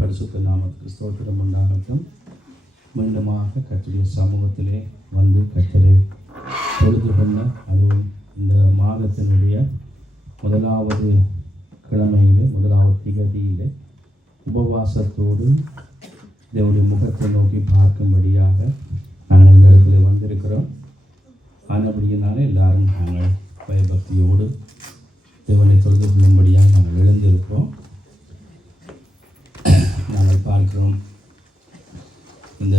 பரிசுத்த நாமத்துக்கு ஸ்தோத்திரம் உண்டாகட்டும். மீண்டுமாக கர்த்தருடைய சமூகத்திலே வந்து கர்த்தரை தொழுது கொள்ள, அதுவும் இந்த மாதத்தினுடைய முதலாவது கிழமையிலே, முதலாவது திகதியிலே உபவாசத்தோடு தேவனுடைய முகத்தை நோக்கி பார்க்கும்படியாக நாங்கள் இந்த இடத்துல வந்திருக்கிறோம். ஆனபடியினால எல்லாரும் நாங்கள் பயபக்தியோடு தேவனை தொழுது கொள்ளும்படியாக நாங்கள் எழுந்திருப்போம். நாங்கள் பார்க்கிறோம், இந்த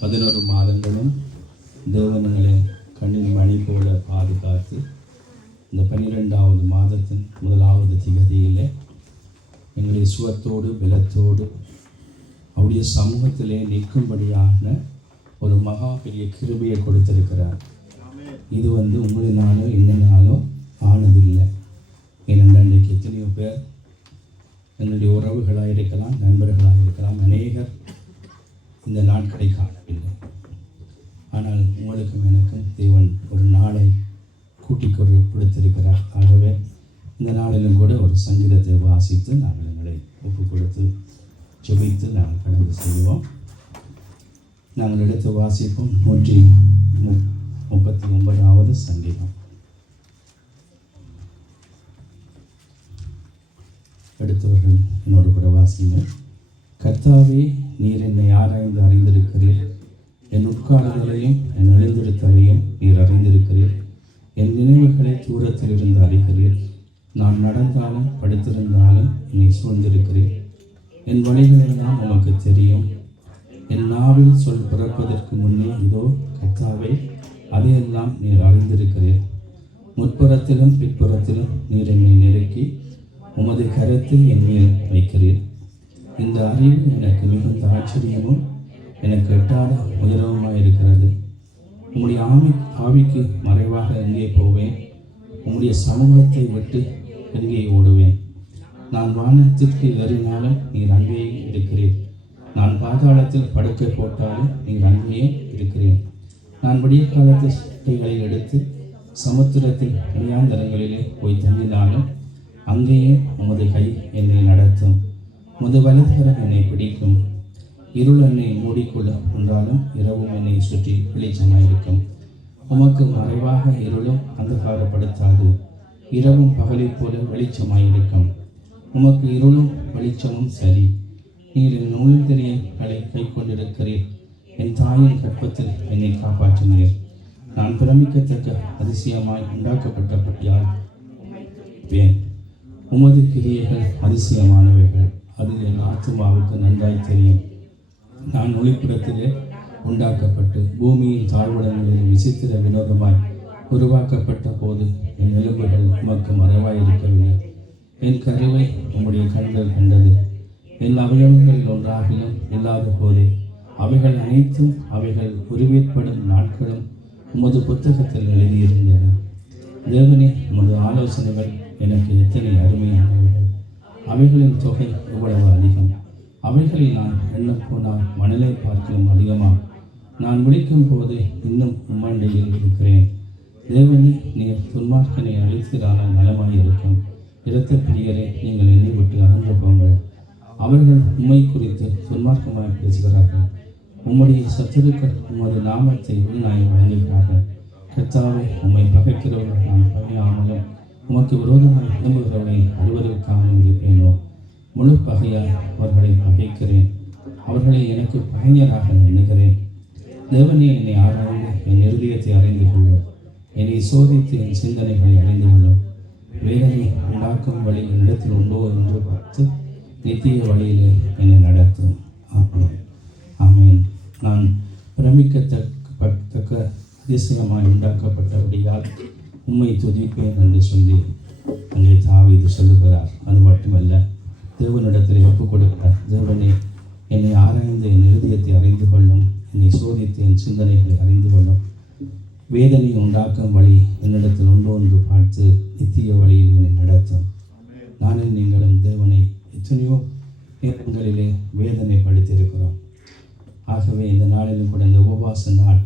11 மாதங்களும் தேவனங்களை கண்ணின் மணி போல பாதுகாத்து இந்த 12வது மாதத்தின் முதலாவது திகதியிலே எங்களை சுவத்தோடு பலத்தோடு அவருடைய சமூகத்திலே நிற்கும்படியான ஒரு மகா பெரிய கிருபையை கொடுத்திருக்கிறார். இது உங்களினாலோ என்னனாலோ ஆனதில்லை. ஏனென்றால் இன்றைக்கு எத்தனையோ பேர் என்னுடைய உறவுகளாக இருக்கலாம், நண்பர்களாக இருக்கலாம், அநேகர் இந்த நாட்களை காணவில்லை. ஆனால் உங்களுக்கும் எனக்கும் தேவன் ஒரு நாளை கூட்டிக் கொடுத்திருக்கிறார். ஆகவே இந்த நாளிலும் கூட ஒரு சங்கீதத்தை வாசித்து நாங்கள் எங்களை ஒப்பு கொடுத்து ஜெபித்து நாங்கள் கடந்து செல்வோம். நாங்கள் எடுத்து வாசிப்போம் 139வது சங்கீதம். அடுத்தவர்கள் என்னோடு கூட வாசிங்க. கர்த்தாவே, நீர் என்னை ஆராய்ந்து அறிந்திருக்கிறீர். என் உட்காருதலையும் என் எழுந்திருத்தலையும் நீர் அறிந்திருக்கிறீர். என் நினைவுகளை தூரத்தில் இருந்து அறிகிறீர். நான் நடந்தாலும் படுத்திருந்தாலும் என்னை சூழ்ந்திருக்கிறீர். என் வழிகளெல்லாம் உமக்கு தெரியும். என் நாவில் சொல் பிறப்பதற்கு முன்னே இதோ கர்த்தாவே, அதையெல்லாம் நீர் அறிந்திருக்கிறீர். முற்புறத்திலும் பிற்புறத்திலும் நீர் என்னை நெருக்கி உமது கரத்தில் என் மேல் வைக்கிறீர். இந்த அறிவு எனக்கு மிகுந்த ஆச்சரியமும் எனக்கு எட்டாத உயரவுமாயிருக்கிறது. உம்முடைய ஆவிக்கு மறைவாக எங்கே போவேன்? உம்முடைய சமூகத்தை விட்டு எங்கே ஓடுவேன்? நான் வானத்திற்கு ஏறினாலும் நீர் அங்கேயே இருக்கிறீர். நான் பாதாளத்தில் படுக்கை போட்டாலும் நீர் அங்கேயே இருக்கிறேன். நான் விடிய காலத்து சட்டைகளை எடுத்து சமுத்திரத்தில் அணியாந்தரங்களிலே போய் தங்கினாலும் அங்கேயும் உமது கை என்னை நடத்தும். உமது வலதுகரம் என்னை பிடிக்கும். இருள் என்னை மூடிக்கொள்ள என்றாலும் இரவும் என்னை சுற்றி வெளிச்சமாயிருக்கும். உமக்கு மறைவாக இருளும் அந்தகாரப்படுத்தாது. இரவும் பகலை போல வெளிச்சமாயிருக்கும். உமக்கு இருளும் வெளிச்சமும் சரி. நீர் என் நுழைந்தெறியங்களை கை கொண்டிருக்கிறீர். என் தாயின் கற்பத்தில் என்னை காப்பாற்றினீர். நான் பிரமிக்கத்தக்க அதிசயமாய் உண்டாக்கப்பட்டபடியால் உமது கிரியைகள் அதிசயமானவைகள். அது என் ஆத்துமாவுக்கு நன்றாய் தெரியும். நான் ஒளிப்புறத்திலே உண்டாக்கப்பட்டு பூமியின் தாழ்வடங்களில் விசித்திர வினோதமாய் உருவாக்கப்பட்ட போது என் எலும்புகள் உமக்கு மறைவாயிருக்கவில்லை. என் கருவை உம்முடைய கண்கள் கண்டது. என் அவயவங்களில் ஒன்றாகிலும் இல்லாத போதே அவைகள் அனைத்தும் அவைகள் உருவேற்படும் நாட்களும் உமது புத்தகத்தில் எழுதியிருந்தது. தேவனே, உமது ஆலோசனைகள் எனக்கு எத்தனை அருமையானவைகள்! அவைகளின் தொகை எவ்வளவு அதிகம்! அவைகளை நான் எண்ணப் போனால் மணலை பார்க்கலும் அதிகமாக. நான் விழிக்கும் போது இன்னும் உம்மண்டையில் இருக்கிறேன். தேவனே, நீர் துன்மார்க்கனை அழித்திரானால் நலமாயிருக்கும். இரத்த பிரியரை, நீங்கள் என்னை விட்டு அகன்று போங்கள். அவர்கள் உம்மை குறித்து துன்மார்க்கமாய் பேசுகிறார்கள். உம்முடைய சத்துருக்கள் உமது நாமத்தை வீணாய் வழங்குகிறார்கள். கர்த்தாவே, உம்மை பகைக்கிறவர்கள் நான் பகையாமலும் உமக்கு விரோதமாக விரும்புகிறவர்களை அறுவதற்காமல் இருப்பேனோ? முழு பகையால் அவர்களை பகைக்கிறேன். அவர்களை எனக்கு பகைஞராக எண்ணுகிறேன். தேவனே, என்னை ஆராய்ந்து என் இருதயத்தை அறிந்து கொள்ளும். என்னை சோதித்து என் சிந்தனைகளை அறிந்து கொள்ளும். வேதனை உண்டாக்கும் வழி என்னிடத்தில் உண்டோ என்று பார்த்து நித்திய வழியிலே என்னை நடத்தும். ஆமென். ஆமென். நான் பிரமிக்கத்தக்க அதிசயமாய் உண்டாக்கப்பட்டபடியால் உம்மை துதிப்பேன் என்று சொல்லி அங்கே தாவீது சொல்லுகிறார். அது மட்டுமல்ல, தேவனிடத்தில் ஒப்புக் கொடுக்கிறார். தேவனே, என்னை ஆராய்ந்து என் இருதயத்தை அறிந்து கொள்ளும். என்னை சோதித்து என் சிந்தனைகளை அறிந்து கொள்ளும். வேதனை உண்டாக்கும் வழி என்னிடத்தில் உண்டோ என்று பார்த்து நித்திய வழியில் என்னை நடத்தும். நானும் நீங்களும் தேவனை எத்தனையோ நேரங்களிலே வேதனைப்படுத்தியிருக்கிறோம். ஆகவே இந்த நாளிலும் கூட இந்த உபவாச நாள்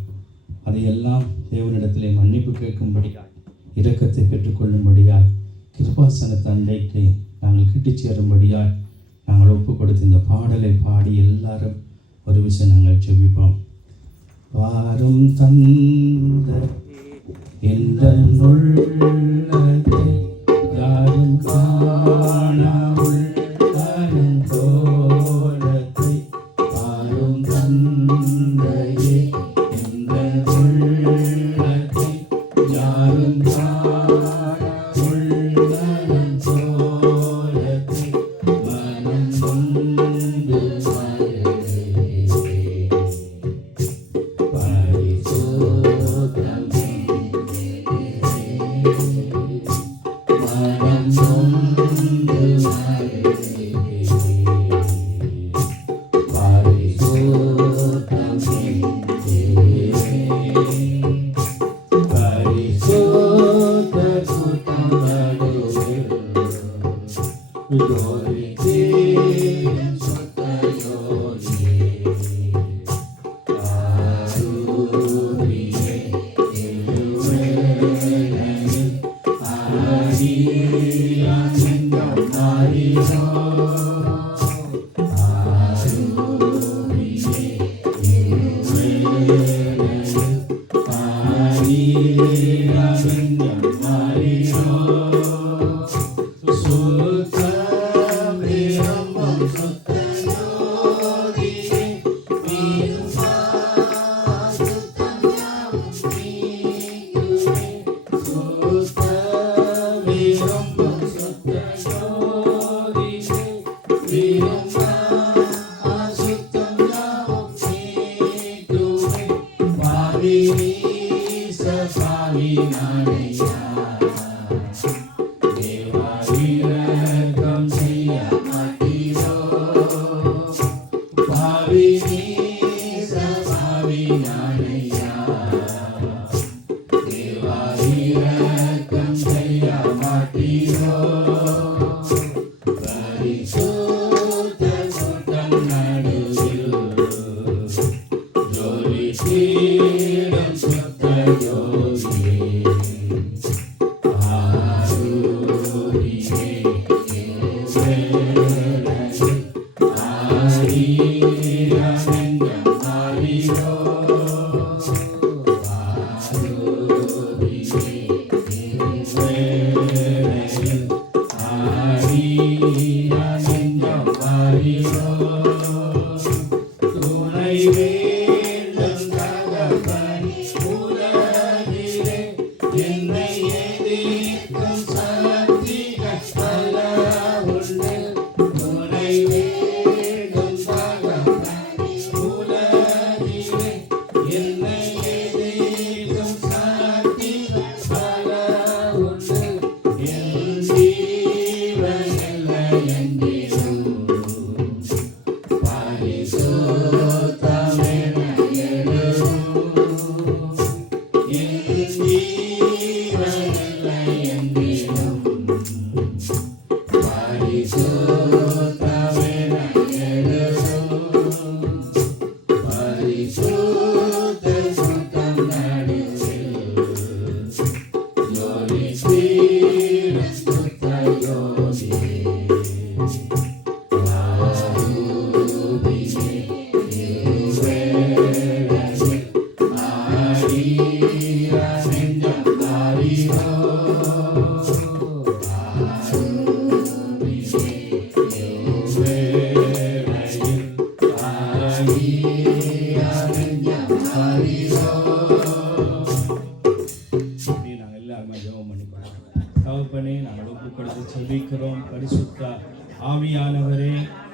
அதையெல்லாம் தேவனிடத்திலே மன்னிப்பு கேட்கும்படியால், இரக்கத்தை பெற்றுக்கொள்ளும்படியால், கிருபாசன தண்டைக்கு நாங்கள் கிட்டிச் சேரும்படியால் நாங்கள் ஒப்பு கொடுத்து இந்த பாடலை பாடி எல்லாரும் ஒரு விஷயம் நாங்கள் ஜெபிப்போம். வாரும் தந்த என்ற உள்ளத்தை யாரும் காணாமல் தோழத்தை வாரும் தந்தையே என்ற உள்ளத்தை யாரும் காணாமல் தோழத்தை மனம் கொண்டு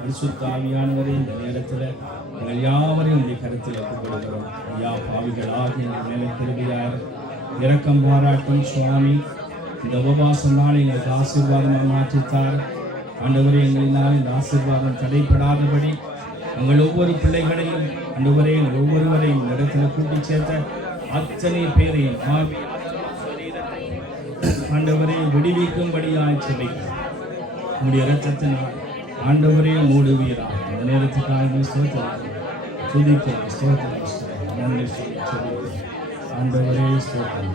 பரிசுத்த ஆவியானவரே, இந்த நேரத்தில் எங்கள் யாவரையும் இந்த கருத்தில் ஒப்புக்கொள்கிறோம். ஐயா, பாவிகளாக எங்கள் மேலே கிருபையார் இரக்கம் பாராட்டும் சுவாமி. இந்த உபவாச நாள் எங்களுக்கு ஆசீர்வாதமாக மாற்றித்தார். ஆண்டவரே, எங்களினால் இந்த ஆசீர்வாதம் தடைப்படாதபடி எங்கள் ஒவ்வொரு பிள்ளைகளையும் ஆண்டவரே, எங்கள் ஒவ்வொருவரையும் இந்த இடத்துல கூட்டி சேர்த்த அத்தனை பேரையும் ஆண்டவரே விடுவிக்கும்படியாய் செபிக்கிறோம். உங்களுடைய இரத்தத்தினால் ஆண்டவரே மூடுவீரா. இந்த நேரத்துக்காக ஸ்தோத்திரம் துதிக்கிறோம், ஸ்தோத்திரம் நன்றி சொல்லி ஆண்டவரே ஸ்தோத்திரம்.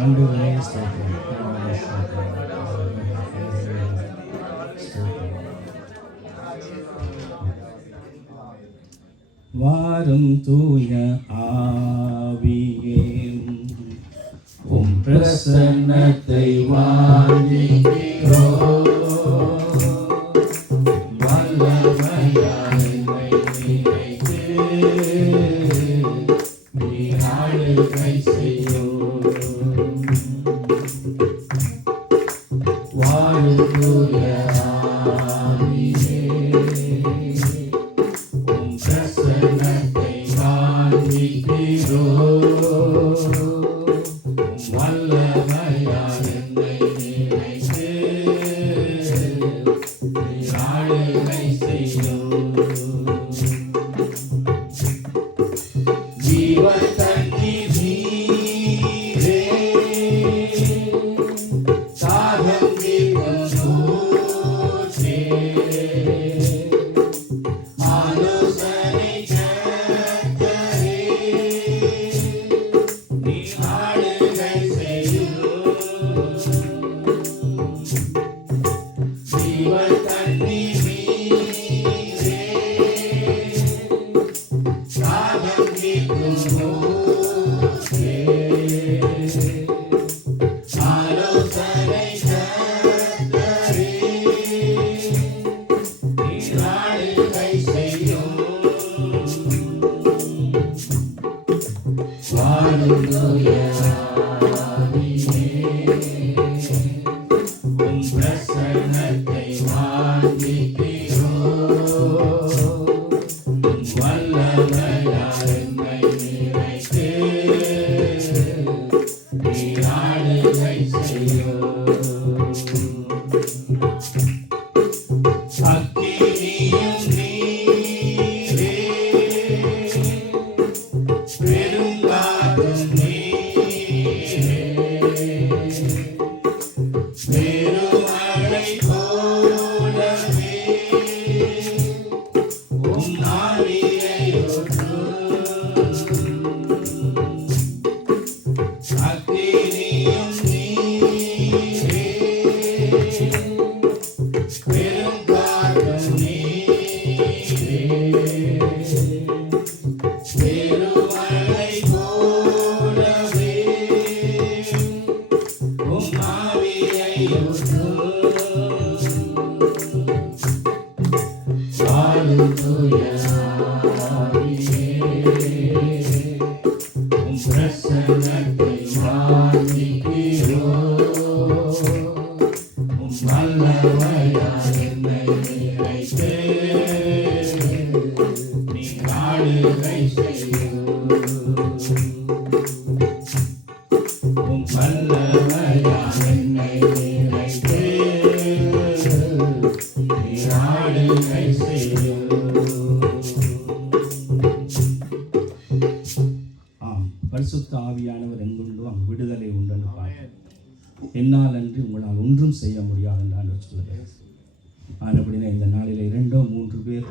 ஆண்டவரே ஸ்தோத்திரம். ஆண்டவரே ஸ்தோத்திரம். ஸ்தோத்திரம். வாரும் தூய ஆவியே, உம் பிரசன்னத்தை வாஞ்சிக்கிறோம். வல்லமையாய் என்னை நினைத்து நீர் ஆளுகை செய்யும். வாரும் தூய ஆவியே, உம் பிரசன்னத்தை வாஞ்சிக்கிறோம். வல்லமையாய் என்னை நினைத்து நீர் ஆளுகை செய்யும். ஜீவன் தண்ணீர் நீரே, தாகம் தீர்க்கும் ஊற்றே, ஆலோசனை கர்த்தரே, நீர் ஆளுகை செய்யும். ஜீவன் தண்ணீர் நீரே, தாகம் தீர்க்கும் ஊற்றே, ஆலோசனை கர்த்தரே, நீர் ஆளுகை செய்யும். வாரும் தூய ஆவியே, உம் பிரசன்னத்தை வாஞ்சிக்கிறோம். வல்லமையாய் என்னை நினைத்து நீர் ஆளுகை செய்யும். அக்கினியும் நீரே, பெருங்காற்றும் நீரே, பெருமழை போலவே உம் ஆவியை ஊற்றும். அக்கினியும் நீரே, பெருங்காற்றும் நீரே, பெருமழை போலவே உம் ஆவியை ஊற்றும். வாரும் தூய ஆவியே, உம் பிரசன்னத்தை வாஞ்சிக்கிறோம். உம் வல்லமையாய் என்னை நினைத்து நீர் ஆளுகை செய்யும். உம் வல்லமையாய் என்னை நினைத்து நீர் ஆளுகை செய்யும். ஆம், பரிசுத்த ஆவியானவர் எங்குண்டோ அங்கு விடுதலை உண்டு பாருங்கள். என்னால் அன்றி உங்களால் ஒன்றும் செய்ய முடியாது என்று ஆண்டவர் சொல்லுகிறார். ஆனபடினா இந்த நாளில் 2-3 பேர்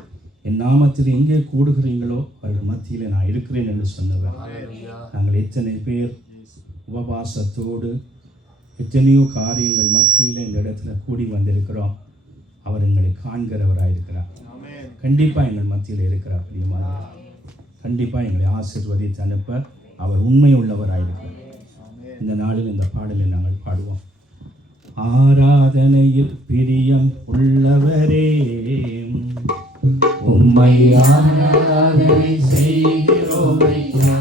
என் நாமத்தில் எங்கே கூடுகிறீங்களோ அவர்கள் மத்தியில் நான் இருக்கிறேன் என்று சொன்னவர். நாங்கள் எத்தனை பேர் உபவாசத்தோடு எத்தனையோ காரியங்கள் மத்தியில் இந்த இடத்துல கூடி வந்திருக்கிறோம். அவர் எங்களை காண்கிறவராயிருக்கிறார். கண்டிப்பாக எங்கள் மத்தியில் இருக்கிறார். பிரியமாக கண்டிப்பாக எங்களை ஆசீர்வதித்து அனுப்ப அவர் உண்மை உள்ளவராயிருக்கிறார். இந்த நாளில் இந்த பாடலை நாங்கள் பாடுவோம். ஆராதனையில் பிரியம் உள்ளவரே, உம்மை ஆராதனை செய்கிறோம் ஐயா.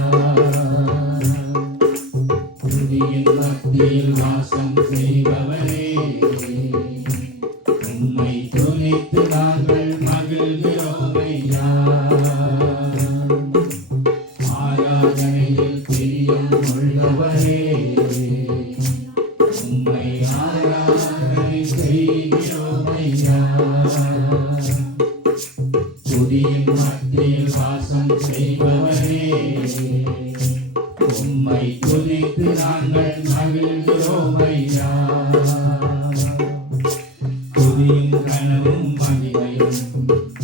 துதியின் மத்தியில் வாசம் செய்பவரே, உம்மை துதித்து நாங்கள் மகிழ்கிறோம் ஐயா. ஆராதனையில் பிரியம் உள்ளவரே, உம்மை ஆராதனை செய்கிறோம் ஐயா. துதியின் மத்தியில் வாசம் செய்பவரே, உம்மை துதித்து நாங்கள் மகிழ்கிறோம் ஐயா. துதியும் கனவும் மகிமையும்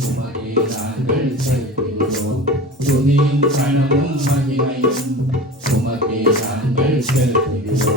உமக்கே நாங்கள் செலுத்துகிறோம். துதியும் கனவும் மகிமையும் உமக்கே நாங்கள் செலுத்துகிறோம்.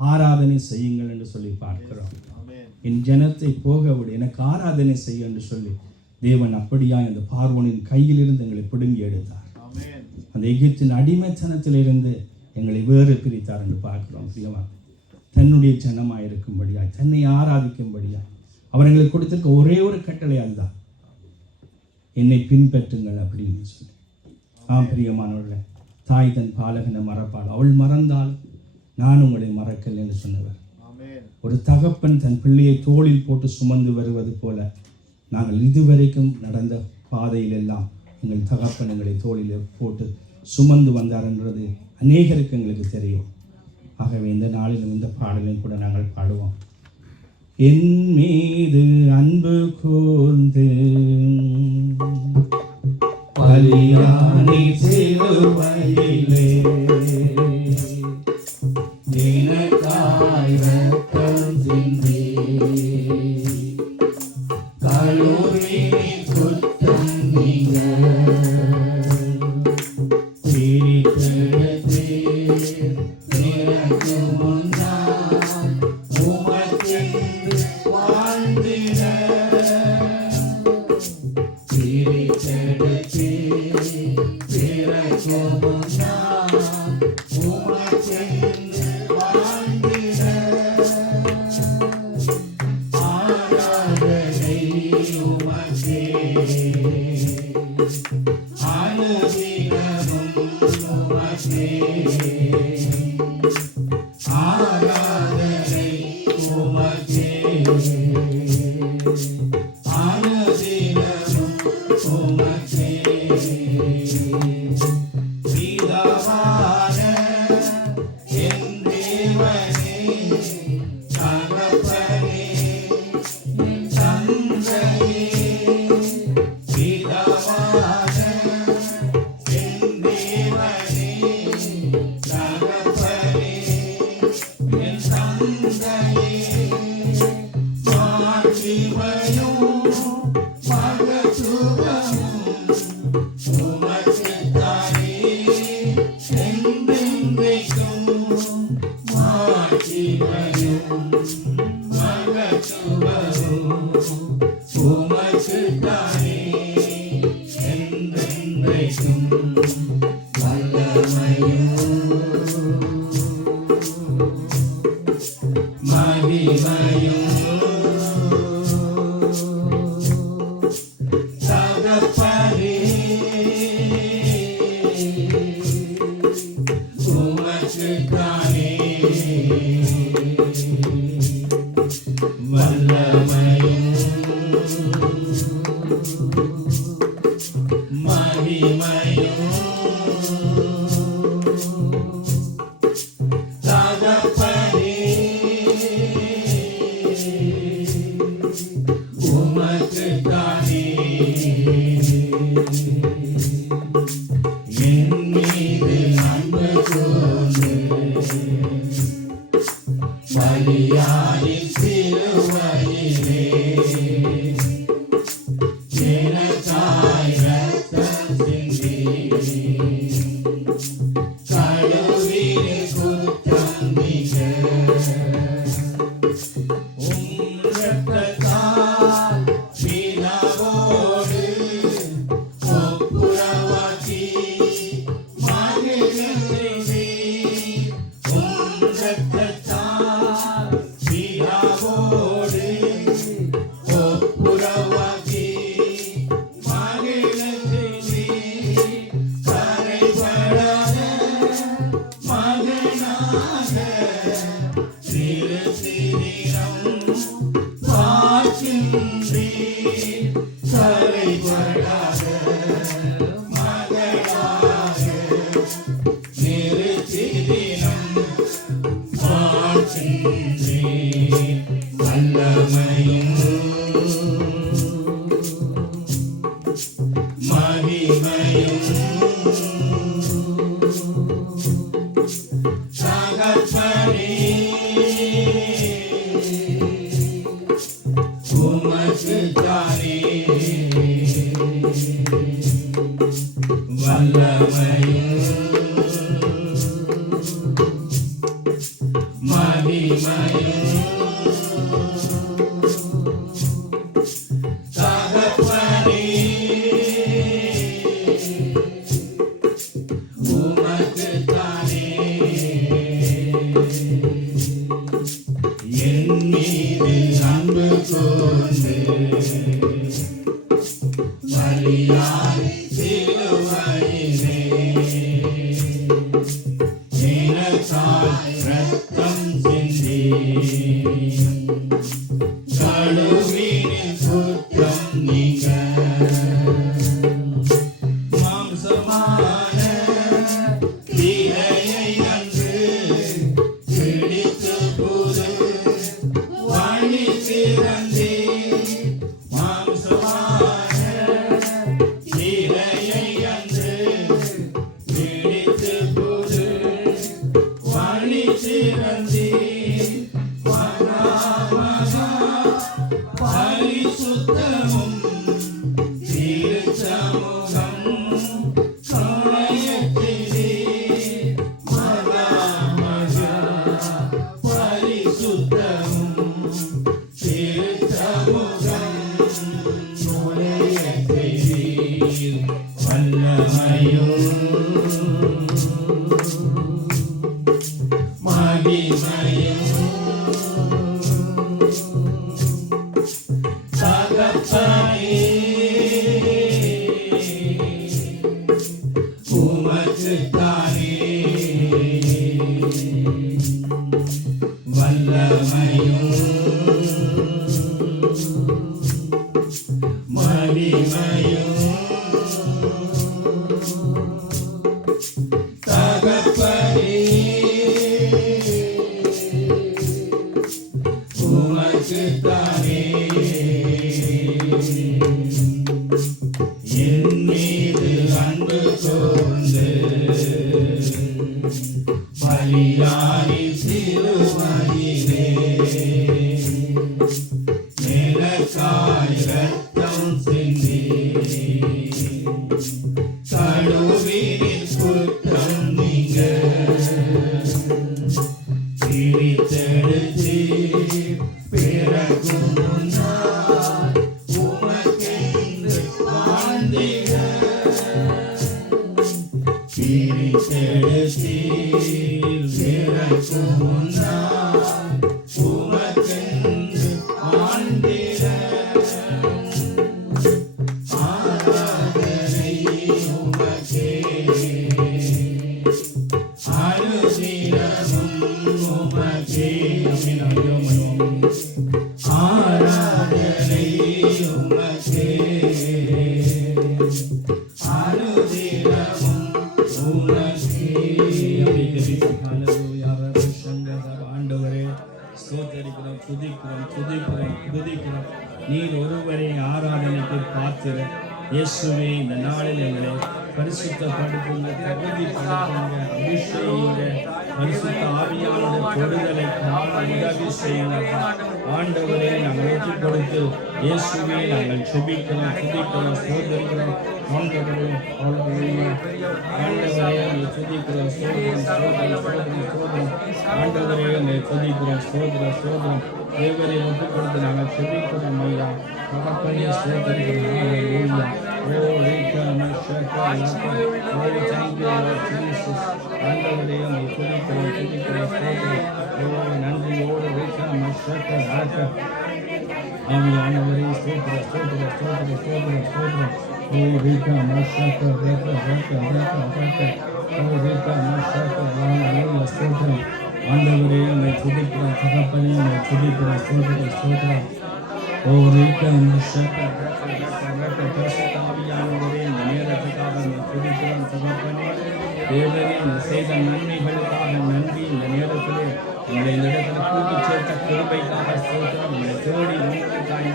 ஆராதனை செய்யுங்கள் என்று சொல்லி பார்க்கிறோம். என் ஜனத்தை போக விடு, எனக்கு ஆராதனை செய்ய என்று சொல்லி தேவன் அப்படியாய் அந்த பார்வோனின் கையிலிருந்து எங்களை பிடுங்கி எடுத்தார். அந்த எகிப்தின் அடிமைத்தனத்திலிருந்து எங்களை வேறு பிரித்தார் என்று பார்க்கிறோம். பிரியமா, தன்னுடைய ஜனமாக இருக்கும்படியாய், தன்னை ஆராதிக்கும்படியாய் அவர் எங்களுக்கு கொடுத்திருக்க ஒரே ஒரு கட்டளை அதுதான், என்னை பின்பற்றுங்கள் அப்படின்னு சொல்லி. பிரியமானவர்களே, தாய் தன் பாலகனை மறப்பாள், அவள் மறந்தால் நான் உங்களை மறக்கல் என்று சொன்னவர். ஒரு தகப்பன் தன் பிள்ளையை தோளில் போட்டு சுமந்து வருவது போல நாங்கள் இதுவரைக்கும் நடந்த பாதையில் எல்லாம் எங்கள் தகப்பன் எங்களை தோளில் போட்டு சுமந்து வந்தார் என்றது அநேகருக்கு எங்களுக்கு தெரியும். ஆகவே இந்த நாளிலும் இந்த பாடலையும் கூட நாங்கள் பாடுவோம். என் மீது அன்பு கூர்ந்து பலியானி சிலுவையிலே எனக்காய் ரத்தம் சிந்தி கழுவி குற்றம் நீங்க பிரித்தெடுத்து எனக்கு முன்னால் உமக்கென்று வாழ்ந்திட பிரித்தெடுத்து எனக்கு முன்னால் உமக்கென்று வாழ்ந்திட ஆராதனை உமக்கே அனுதினமும் உமக்கே ஆராதனை உமக்கே அனுதினமும் உமக்கே பிதாவான என் தேவனே தகப்பனே என் தந்தையே பிதாவான என் தேவனே தகப்பனே என் தந்தையே மாட்சிமையும் மகத்துவமும் உமக்குத்தானே என்றென்றைக்கும் மாட்சிமையும் மகத்துவமும் உமக்குத்தானே என்றென்றைக்கும் வல்லமையும் மகிமையும் தகப்பனே உமக்குத்தானே வல்லமையும் மகிமையும் தகப்பனே உமக்குத்தானே என் மீது அன்பு கூர்ந்து பலியானி சிலுவையிலே எனக்காய் ரத்தம் சிந்தி கழுவினி குற்றம் நீங்க இரத்தத்தால் பிதாவோடு ஒப்புரவாக்கி மகிழ்ந்தீர். இரத்தத்தால் பிதாவோடு ஒப்புரவாக்கி மகிழ்ந்தீர். கரைபடாத மகனாக திருச்சிரம் பார்க்கின்றீர். கரைபடாத மகனாக திருச்சிரம் பார்க்கின்றீர். வல்லமையும் மகிமையும் தகப்பனே உமக்குத்தானே வல்லமையும் மகிமையும் தகப்பனே பலியாய் சிலுவையிலே எனக்காய் ரத்தம் சிந்தி கழுவினில் குற்றம் நீங்க மாம்சமான தீரையை அன்று பிடித்து புது வழி திறந்தே மாம்சமான தீரையை அன்று பிடித்து புது வழி திறந்தே பரிசுத்தமும் திருச்சமூகம் காயத்திலே மகா பரிசுத்தமும் திருச்சமூகம் நுழையத்திலே வல்லமையும் மகிமையும் தகப்பனே உமக்குத்தானே வல்லமையும் மகிமையும் தகப்பனே உமக்குத்தானே என் மீது அன்பு கூர்ந்து பலியாய் சிலுவையிலே எனக்காய் ரத்தம் சிந்தி கழுவினில் குற்றம் நீங்க பிரித்தெடுத்து பிறக்கும் முன்னால் உமக்கென்று வாழ்ந்திட பிரித்தெடுத்தீர் பிறக்கும் முன்னால் உமக்கென்று வாழ்ந்திட ஆராதனை உமக்கே அனுதினமும் உமக்கே ஆராதனை உமக்கே அனுதினமும் உமக்கே. ஆண்டவரே ஸ்தோத்திரிக்கிறோம், துதிக்கிறோம், துதிக்கிறோம், துதிக்கிறோம். நீர் ஒருவரே ஆராதனைக்கு பாத்திரர். இயேசுவே, இந்த நாளில் எங்களை பரிசுத்தப்படுத்துங்க, தகுதிப்படுத்துங்க, அபிஷேகிங்க. பரிசுத்த ஆவியானோட தொடுதலை காண உதவி செய்யுங்க. ஆண்டவரே, நாங்கள் ஒப்புக் கொடுத்து இயேசுவே நாங்கள் செபிக்கிறோம், துதிக்கிறோம், ஸ்தோத்திரிக்கிறோம். ஆண்டவரே, ஆண்டவரே நீ துதிக்கிறோம், ஸ்தோத்திரம், ஸ்தோத்திரம், ஸ்தோத்திரம், ஸ்தோத்திரம். ஆண்டவரே நீ துதிக்கிறோம், ஸ்தோத்திரம், ஸ்தோத்திரம். தேவரை ஒப்புக் கொடுத்து நாங்கள் செபிக்கிறோம் ஐயா. தகப்பனே, ஸ்தோத்திரிக்கிறோம். ஹல்லேலூயா. ஓ ரேகா மஷகா லகா. ஓ thank you Lord Jesus. ஆண்டவரே நீ துதிக்கிறோம், துதிக்கிறோம், ஸ்தோத்திரம். ஓ நன்றியோடு ரேகா மஷகா லகா. ஆவியானவரே, ஸ்தோத்திரம், ஸ்தோத்திரம், ஸ்தோத்திரம், ஸ்தோத்திரம், ஸ்தோத்திரம். ஓ ரேகா மஷகா லகா, லகா, லகா, லகா. ஓ ரேகா மஷகா ஹல்லேலூயா, ஸ்தோத்திரம். ஆண்டவரே உம்மை துதிக்கிறோம், தகப்பனே உம்மை துதிக்கிறோம், ஸ்தோத்திரம், ஸ்தோத்திரம். ஓ ரேகா மஷகா லகா, பரிசுத்த ஆவியானவரே இந்த நேரத்துக்காக உம்மை துதிக்கிறோம், தகப்பனே. தேவரே இந்த செய்த நன்மைகளுக்காக நன்றி. இந்த நேரத்திலே உங்களை இந்த இடத்துல கூட்டி சேர்த்த கிருபைக்காக ஸ்தோத்திரம். உங்களை தேடி உங்களுக்காய்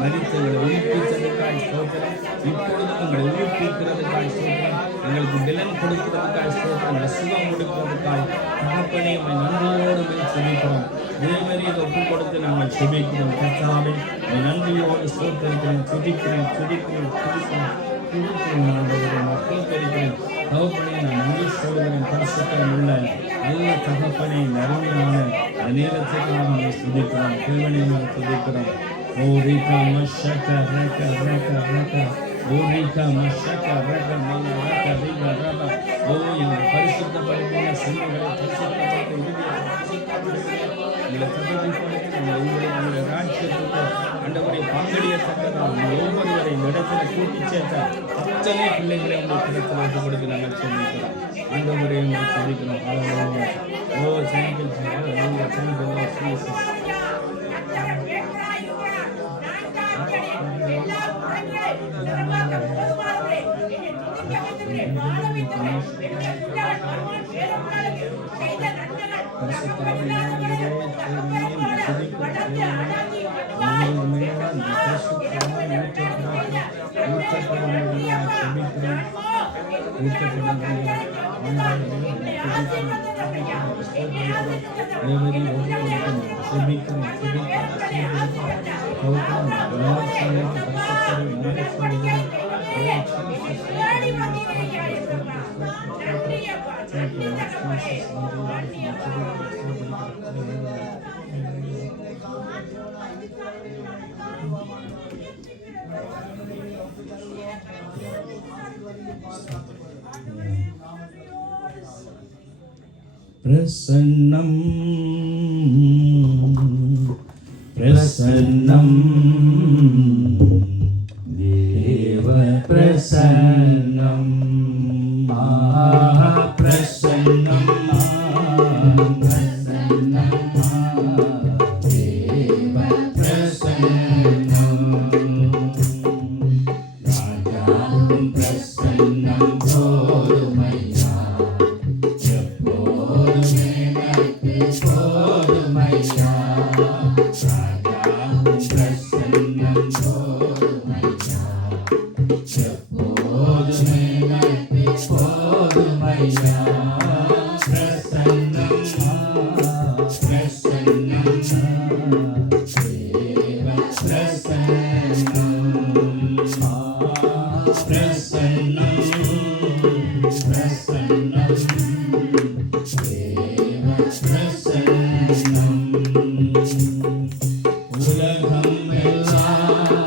மரித்து உங்களை உயிர்ப்பித்ததுக்காய் ஸ்தோத்திரம். இப்பொழுது உங்களை உயிர்ப்பிக்கிறதுக்காய் ஸ்தோத்திரம். எங்களுக்கு பலன் கொடுக்கிறதுக்காய் ஸ்தோத்திரம். உங்களை சுகம் கொடுக்கிறதுக்காய் தகப்பனே உம்மை நன்றியோடு செபிக்கிறோம். தேவரே ஒப்புக் கொடுத்து நாங்கள் செபிக்கிறோம். கர்த்தாவே நன்றியோடு ஸ்தோத்திரிக்கிறோம், துதிக்கிறோம், துதிக்கிறோம், துதிக்கிறோம், துதிக்கிறோம். ஆண்டவரே மக்கள் பெறுகிறேன் தகப்பனே, நான் நன்றி சொல்கிறேன். பரிசுத்தம் உள்ள நல்ல தகப்பனே, அருமையான நேரத்துக்காக நாங்கள் துதிக்கிறோம், தேவனை நாங்கள் துதிக்கிறோம். ஓ ரீகா மஷகா ரேகா ரேகா ரேகா. ஓ ஓரிகா மஷகா ரக மல்ல ரக ரிகா ரபா. ஓ எங்களை பரிசுத்தப்படுத்துங்க, சிந்தைகளை பரிசுத்தப்படுத்த எங்களை தகுதிப்படுத்தி உங்களுடைய ராஜ்யத்துக்கு ஆண்டவரை பங்கெடுக்கத்தக்கதாக ஒவ்வொருவரையும் இடத்துல கூட்டி சேர்த்த அத்தனை பிள்ளைகளை உங்கள் இடத்துல வந்து கொடுத்து நாங்கள் சொல்லிக்கிறோம். ஆண்டவரை உங்களை சொல்லிக்கிறோம். ஓ தேங்க்யூ தேங்க்யூ. பிரசன்னம் பிரசன்னம் தேவ பிரசன்னம் பிரசன்னம் பிரசன்னம் தேவ பிரசன்னம் ராஜாவும் பிரசன்னம் போதுமையா எப்போதுமே எனக்கு போதுமையா ராஜாவும் பிரசன்னம் போதுமையா எப்போதுமே எனக்கு போதுமையா பிரசன்னம் பிரசன்னம் தேவ பிரசன்னம் பிரசன்னம் பிரசன்னம் தேவ பிரசன்னம் உலகம் எல்லாம்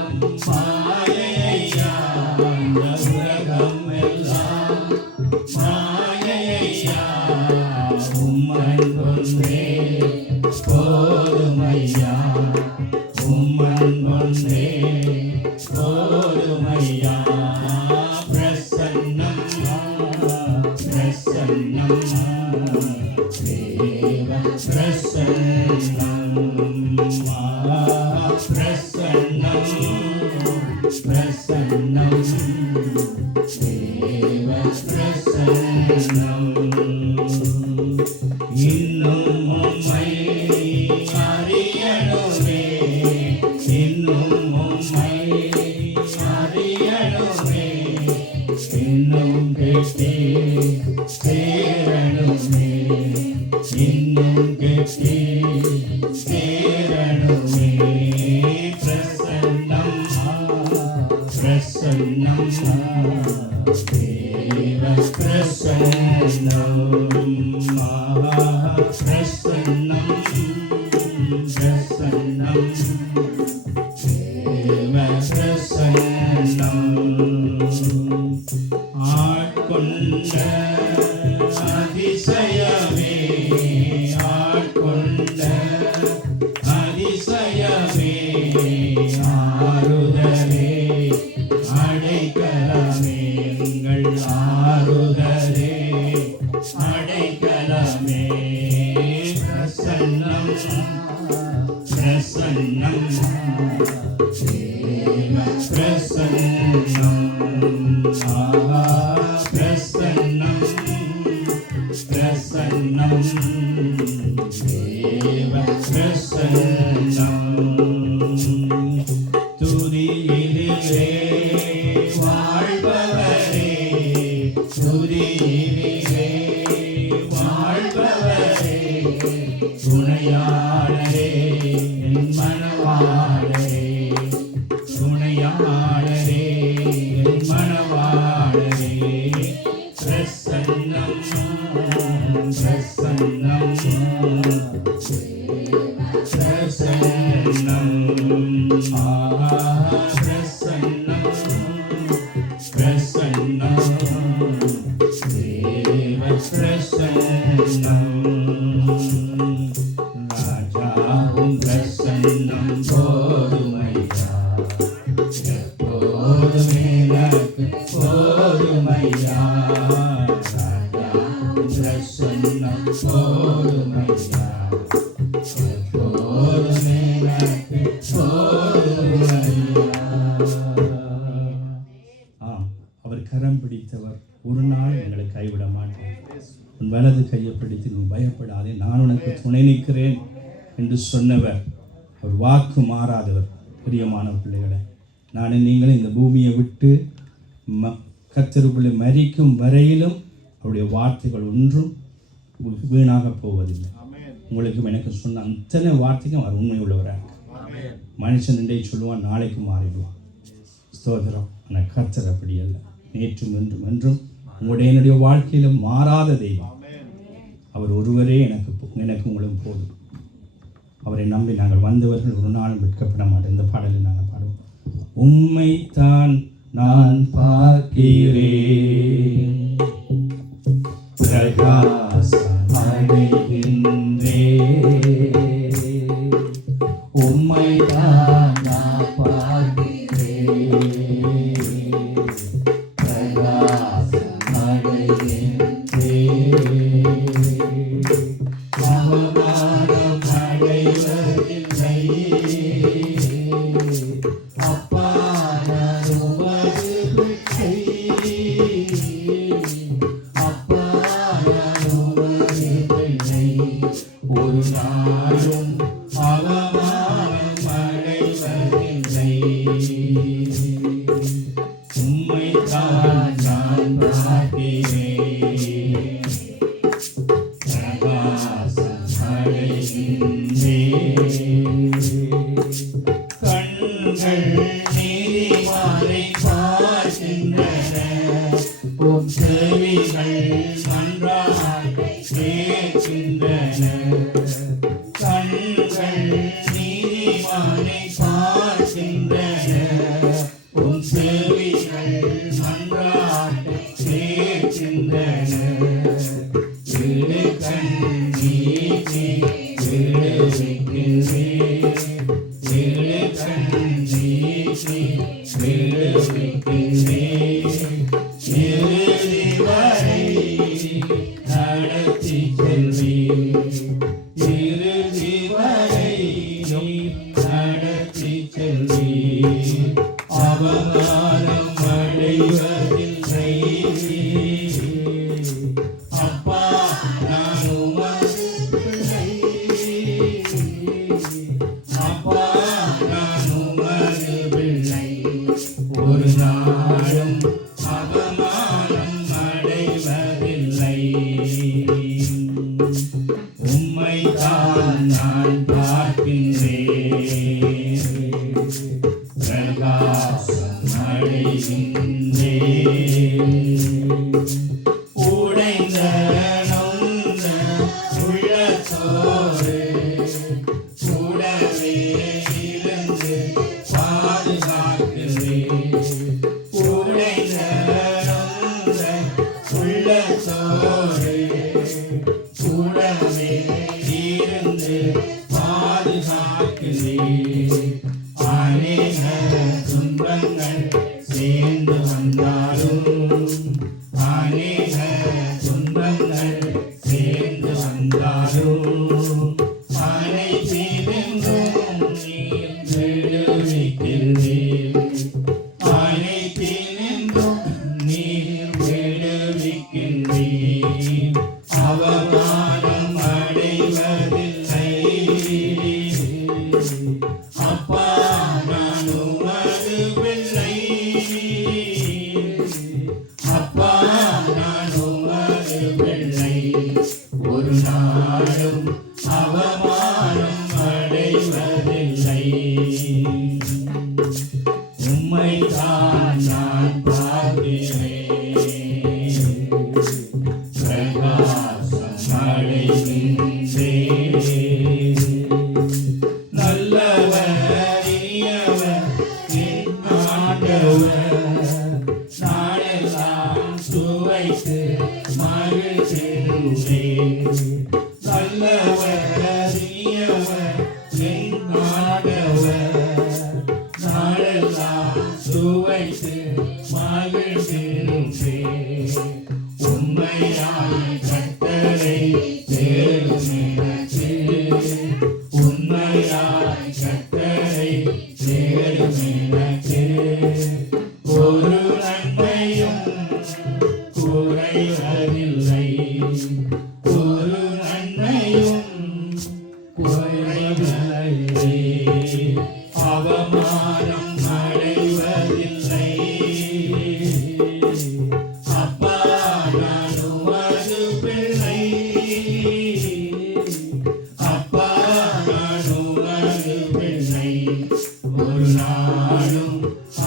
மாயையா இந்த உலகம் எல்லாம் மாயையா உம்மன் ஒன்றே போதுமையா உம்மன் ஒன்றே போதுமையா பிரசன்னம் பிரசன்னம் தேவ பிரசன்னம் பிரசன்னம் பிரசன்னம் தேவ பிரசன்னம் இன்னும் உம்மை அறியணுமே இன்னும் உம்மை அறியணுமே இன்னும் கெட்டி சேரணுமே இன்னும் கெட்டி சேரணுமே பிரசன்னம் பிரசன்னம் தேவ பிரசன்னம் பிரசன்னம் பிரசன்னம் தேவ பிரசன்னம் ஆட்கொண்ட அதிசயமே ஆட்கொண்ட அதிசயமே ஆறுதலே அடைக்கலமே எங்கள் ஆறுதலே அடைக்கலமே பிரசன்னம் பிரசன்னம் தேவ பிரசன்னம் பிரசன்னம் பிரசன்னம் தேவ பிரசன்னம் துதியிலே வாழ்பவரே துதியிலே வாழ்பவரே துணையாளரே என் மனவாளரே துணையாளரே என் மனவாளரே பிரசன்னம் பிரசன்னம் பிரசன்னம் பிரசன்னம் தேவ பிரசன்னம் ராஜாவும் பிரசன்னம் போதுமையா எப்போதும் எனக்கு போதுமையா ராஜாவும் பிரசன்னம் போதுமையா எப்போதும் எனக்கு போதுமையா. அவர் கரம் பிடித்தவர், ஒரு நாள் எங்களை கைவிட மாட்டார். உன் வலது கையை பிடித்து நீ பயப்படாதே, நான் உனக்கு துணை நிற்கிறேன் என்று சொன்னவர். அவர் வாக்கு மாறாதவர். பிரியமான பிள்ளைகளை, நானும் நீங்களும் இந்த பூமியை விட்டு கர்த்தருக்குள்ளே மரிக்கும் வரையிலும் அவருடைய வார்த்தைகள் ஒன்றும் வீணாக போவதில்லை. உங்களுக்கும் எனக்கு சொன்ன அத்தனை வார்த்தைக்கும் அவர் உண்மை உள்ளவராக. மனுஷன் இன்றைய சொல்லுவான், நாளைக்கு மாறிடுவான். ஸ்தோத்திரம். ஆனால் கர்த்தர் அப்படி அல்ல. நேற்றும் என்றும் என்றும் உங்களுடைய என்னுடைய வாழ்க்கையில் மாறாத தெய்வம். அவர் ஒருவரே எனக்கு உங்களும் போதும். அவரை நம்பி நாங்கள் வந்தவர்கள் ஒரு நாளும் வெட்கப்பட மாட்டோம். இந்த பாடலில் நாங்கள் பாடுவோம். உம்மைத்தான் நான் பார்க்கிறேன், பிரகாசம் அடைகின்றேன். உம்மைத்தான் நான் பார்க்கிறேன், பிரகாசம் அடைகின்றேன். அவமானம் அடைவதில்லை அப்பா, நான் உமது பிள்ளை. அப்பா, நான் உமது பிள்ளை. ஒரு நாளும் அவமானம் அடைவதில்லை. உம்மைத்தான் நான் பார்க்கிறேன், பிரகாசம் அடைகின்றேன். கண்கள் நீதிமானை பார்க்கின்றன, உம் செவிகள் மன்றாட்டை கேட்கின்றன. கண்கள் நீதிமானை பார்க்கின்றன, உம் செவிகள் மன்றாட்டை கேட்கின்றன. விடு கண்ணீரை விடுவிக்கின்றேன், விடு கண்ணீரை விடுவிக்கின்றேன். இறுதி வரை நடத்தி செல்வீர், இறுதி வரை நடத்தி செல்வீர். அவமானம் அடைவதில்லை அப்பா, நான் உமது பிள்ளை. அப்பா, நான் உமது பிள்ளை. ஒரு நாளும் அவமானம் அடைவதில்லை. உம்மைத்தான் நான் பார்க்கின்றேன், பிரகாசம் அடைகின்றேன். உடைந்த நொந்த உள்ளத்தோடு கூடவே இருந்து பாதுகாக்கிறேன். உடைந்த நொந்த உள்ளத்தோடு கூடவே இருந்து பாதுகாக்கிறேன். அநேக துன்பங்கள் சேர்ந்து வந்தாலும், அநேக துன்பங்கள் சேர்ந்து வந்தாலும், அனைத்தினின்றும் நீர் விடுவிக்கின்றீர். அனைத்தினின்றும் நீர் விடுவிக்கின்றீர். அவமானம் அடைவதில்லை அப்பா, நான் உமது பிள்ளை. அப்பா, நான் உமது பிள்ளை. ஒரு நாளும் அவமானம் அடைவதில்லை. உம்மைத்தான் நான் பார்க்கிறேன், பிரகாசம் அடைகின்றேன். நல்லவர் இனியவர் என் ஆண்டவர், நாளெல்லாம் சுவைத்து மகிழ்ந்திடுவே. நல்லவர் அறியவர் என்னாடவர் நாளெல்லாம் சுவைத்து மகிழ்ந்திடுவே. உண்மையாய் கர்த்தரை தேடும் எனக்கு, உண்மையாய் கர்த்தரை தேடும் எனக்கு ஒரு நன்மையும் குறைவதில்லை, ஒரு நன்மையும் குறைவதில்லை. அவமானம் அடைவதில்லை. அப்பா நான் உமது பிள்ளை, அப்பா நான் உமது பிள்ளை. ஒரு நாளும்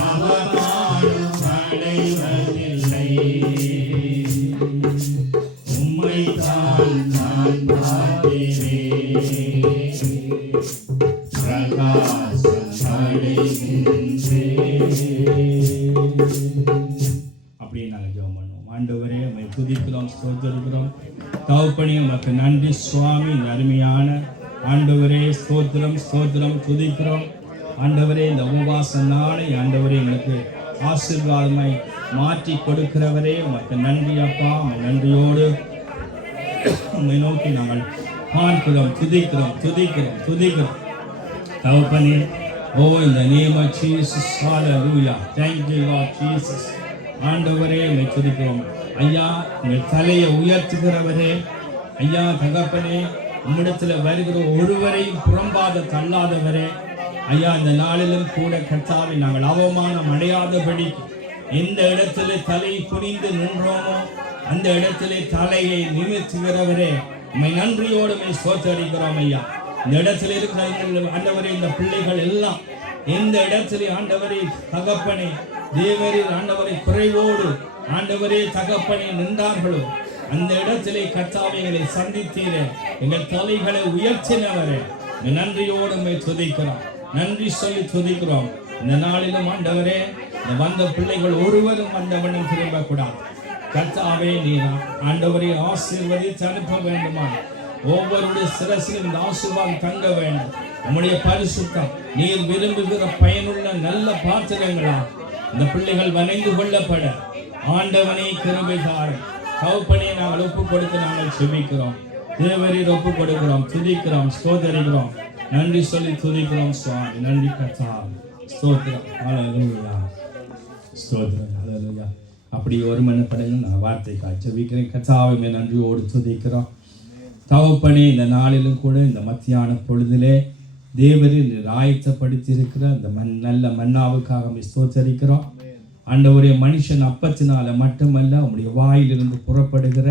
அவமானம் அடைவதில்லை. உம்மைத்தான் நான் பார்க்கிறேன், பிரகாசம் அடைகின்றேன். அப்படியே நாங்கள் ஜெபம் பண்ணுவோம். ஆண்டவரே உம்மை துதிக்கிறோம், ஸ்தோத்திரிக்கிறோம். தகப்பனே உமக்கு நன்றி சுவாமி. இந்த அருமையான ஆண்டவரே ஸ்தோத்திரம் ஸ்தோத்திரம் துதிக்கிறோம். ஆண்டவரே இந்த உபவாச நாளை ஆண்டவரே எங்களுக்கு ஆசீர்வாதமாய் மாற்றி கொடுக்கிறவரே உமக்கு நன்றி அப்பா. உம்மை நன்றியோடு உம்மை நோக்கி நாங்கள் பார்க்கிறோம், துதிக்கிறோம் துதிக்கிறோம் துதிக்கிறோம் தகப்பனே. ஓ இந்த name of Jesus, hallelujah, thank you Lord Jesus. ஆண்டவரே உம்மை துதிக்கிறோம் ஐயா. உங்கள் தலையை உயர்த்துகிறவரே ஐயா தகப்பனே, உம்மிடத்தில் வருகிற ஒருவரையும் புறம்பாத தள்ளாதவரே ஐயா. இந்த நாளிலும் கூட கர்த்தாவை நாங்கள் அவமானம் அடையாதபடி எந்த இடத்துல தலை குனிந்து நின்றோமோ அந்த இடத்திலே தலையை நிமிர்த்துகிறவரே உம்மை நன்றியோடு ஸ்தோத்திரிக்கிறோம் ஐயா. இந்த இடத்துல இருக்கிற ஆண்டவரே இந்த பிள்ளைகள் எல்லாம் எந்த இடத்திலே ஆண்டவரே தகப்பனே தேவரீர் ஆண்டவரை குறைவோடு ஆண்டவரே தகப்பனே நின்றார்களோ அந்த இடத்திலே கர்த்தாவை எங்களை சந்தித்தீரே, எங்கள் தலைகளை உயர்த்தினவரே நன்றியோடு உம்மை துதிக்கிறோம், நன்றி சொல்லி துதிக்கிறோம். இந்த நாளிலும் ஆண்டவரே இந்த வந்த பிள்ளைகள் ஒருவரும் வந்தவனும் திரும்பக்கூடாது. கர்த்தாவே நீர் ஆண்டவரை ஆசீர்வதித்து அனுப்ப வேண்டுமா? ஒவ்வொருடைய சிரசிலும் இந்த ஆசீர்வாதம் தங்க வேண்டும். நம்முடைய பரிசுத்தம் நீர் விரும்புகிற பயனுள்ள நல்ல பாத்திரங்களா இந்த பிள்ளைகள் வணைந்து கொள்ளப்பட ஆண்டவனை கிருபைகாரன் தகப்பனே நாங்கள் ஒப்பு கொடுத்து நாங்கள் செபிக்கிறோம். தேவரீர் ஒப்பு கொடுக்கிறோம், துதிக்கிறோம், ஸ்தோத்திரிக்கிறோம், நன்றி சொல்லி துதிக்கிறோம் சுவாமி. நன்றி கர்த்தாவே, ஸ்தோத்திரம், ஹalleluya, ஸ்தோத்திரம், ஹalleluya. அப்படி ஒரு மனப்படையும் நான் வார்த்தைக்காக செபிக்கிறேன். கர்த்தாவே நன்றியோடு துதிக்கிறோம் தகப்பனே. இந்த நாளிலும் கூட இந்த மத்தியான பொழுதிலே தேவரின் ஆயத்தப்படுத்தி இருக்கிற அந்த நல்ல மன்னாவுக்காக ஸ்தோத்திரிக்கிறோம். ஆண்டவரே மனுஷன் அப்பத்தினால மட்டுமல்ல உம்முடைய வாயிலிருந்து புறப்படுகிற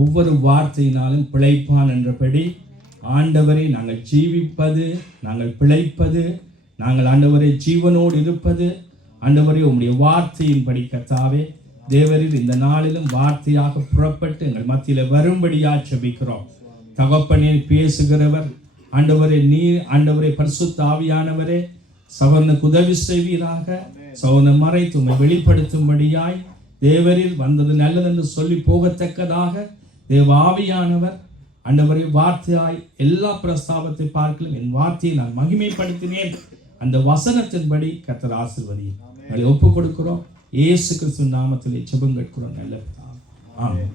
ஒவ்வொரு வார்த்தையினாலும் பிழைப்பான் என்றபடி ஆண்டவரை நாங்கள் ஜீவிப்பது, நாங்கள் பிழைப்பது, நாங்கள் ஆண்டவரை ஜீவனோடு இருப்பது ஆண்டவரே உம்முடைய வார்த்தையின்படி கர்த்தாவே தேவரில் இந்த நாளிலும் வார்த்தையாக புறப்பட்டு எங்கள் மத்தியில் வரும்படியா செபிக்கிறோம். தகப்பனே பேசுகிறவர் ஆண்டவரே நீர் ஆண்டவரே பரிசுத்த ஆவியானவரே சகோதரனுக்கு உதவி செய்வீராக. சகோதரன் மறைத்து உம்மை வெளிப்படுத்தும்படியாய் தேவரில் வந்தது நல்லதென்று சொல்லி போகத்தக்கதாக தேவ ஆவியானவர் ஆண்டவரே வார்த்தையாய் எல்லா பிரஸ்தாபத்தை பார்க்கலும் என் வார்த்தையை நான் மகிமைப்படுத்தினேன் அந்த வசனத்தின்படி கர்த்தர் ஆசீர்வதியும் அதை ஒப்புக் கொடுக்கிறோம். இயேசு கிறிஸ்து நாமத்திலே ஜெபம் கேட்கிறோம் நல்ல ஆமென்.